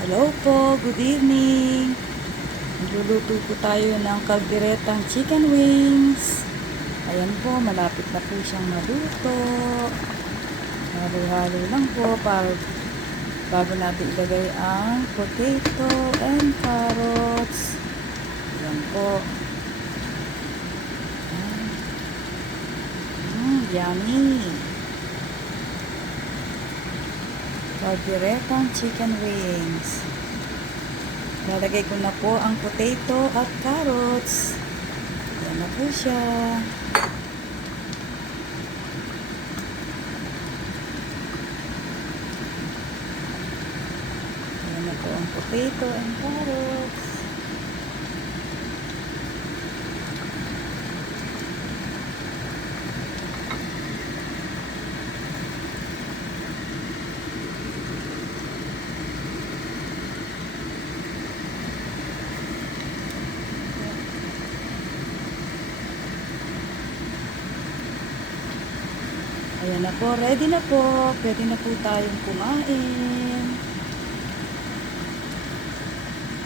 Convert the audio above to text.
Hello po, good evening. Magluluto po tayo ng kalderetang chicken wings. Ayan po, malapit na po siyang maluto. Halo-halo lang po bago natin ilagay ang potato and carrots. Ayan po. Yummy. Kalderetang chicken wings. Lalagay ko na po ang potato at carrots. Ayan na po siya. Ayan na po ang potato and carrots. Ayan na po, ready na po. Pwede na po tayong kumain.